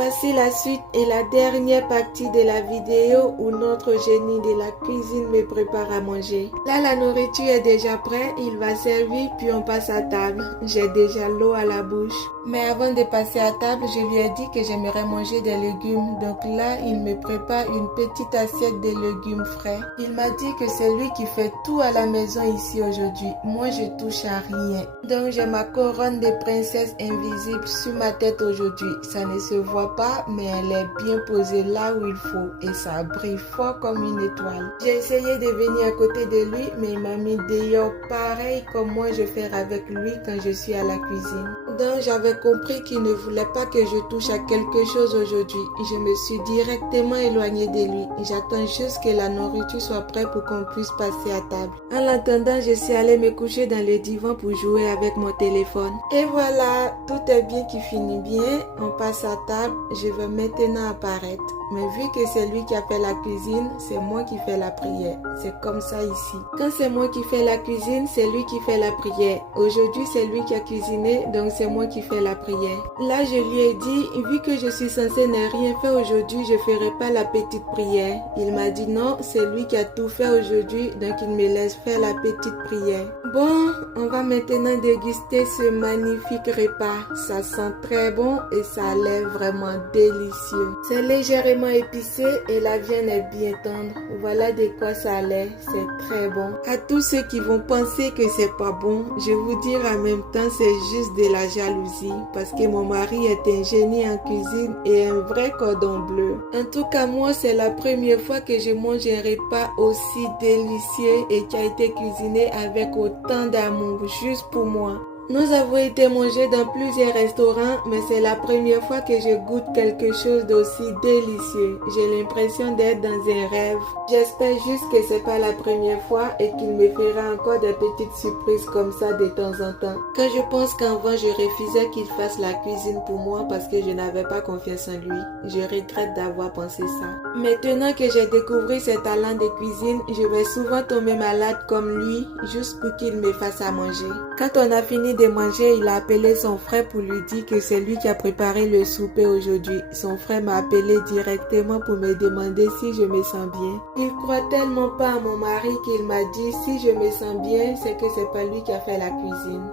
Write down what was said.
Voici la suite et la dernière partie de la vidéo où notre génie de la cuisine me prépare à manger. Là, la nourriture est déjà prête, il va servir puis on passe à table. J'ai déjà l'eau à la bouche. Mais avant de passer à table, je lui ai dit que j'aimerais manger des légumes. Donc là, il me prépare une petite assiette de légumes frais. Il m'a dit que c'est lui qui fait tout à la maison ici aujourd'hui. Moi, je touche à rien. Donc j'ai ma couronne de princesse invisible sur ma tête aujourd'hui. Ça ne se voit pas, mais elle est bien posée là où il faut et ça brille fort comme une étoile. J'ai essayé de venir à côté de lui, mais il m'a mis dehors pareil comme moi je fais avec lui quand je suis à la cuisine. Donc j'avais compris qu'il ne voulait pas que je touche à quelque chose aujourd'hui. Je me suis directement éloignée de lui. J'attends juste que la nourriture soit prête pour qu'on puisse passer à table. En l'attendant, je suis allée me coucher dans le divan pour jouer avec mon téléphone. Et voilà, tout est bien qui finit bien. On passe à table. Je vais maintenant apparaître. Mais vu que c'est lui qui a fait la cuisine, c'est moi qui fais la prière. C'est comme ça ici. Quand c'est moi qui fais la cuisine, c'est lui qui fait la prière. Aujourd'hui, c'est lui qui a cuisiné, donc c'est moi qui fais la prière. Là, je lui ai dit, vu que je suis censée ne rien faire aujourd'hui, je ferai pas la petite prière. Il m'a dit non, c'est lui qui a tout fait aujourd'hui, donc il me laisse faire la petite prière. Bon, on va maintenant déguster ce magnifique repas. Ça sent très bon et ça a l'air vraiment délicieux. C'est légèrement épicé et la viande est bien tendre. Voilà de quoi ça a l'air. C'est très bon. À tous ceux qui vont penser que c'est pas bon, je vous dire en même temps, c'est juste de la jalousie parce que mon mari est un génie en cuisine et un vrai cordon bleu. En tout cas, moi, c'est la première fois que je mange un repas aussi délicieux et qui a été cuisiné avec autant d'amour juste pour moi. Nous avons été manger dans plusieurs restaurants, mais c'est la première fois que je goûte quelque chose d'aussi délicieux. J'ai l'impression d'être dans un rêve. J'espère juste que c'est pas la première fois et qu'il me fera encore des petites surprises comme ça de temps en temps. Quand je pense qu'avant je refusais qu'il fasse la cuisine pour moi parce que je n'avais pas confiance en lui, je regrette d'avoir pensé ça. Maintenant que j'ai découvert ses talents de cuisine, je vais souvent tomber malade comme lui, juste pour qu'il me fasse à manger. Quand on a fini de manger, il a appelé son frère pour lui dire que c'est lui qui a préparé le souper aujourd'hui. Son frère m'a appelé directement pour me demander si je me sens bien. Il croit tellement pas à mon mari qu'il m'a dit si je me sens bien, c'est que c'est pas lui qui a fait la cuisine.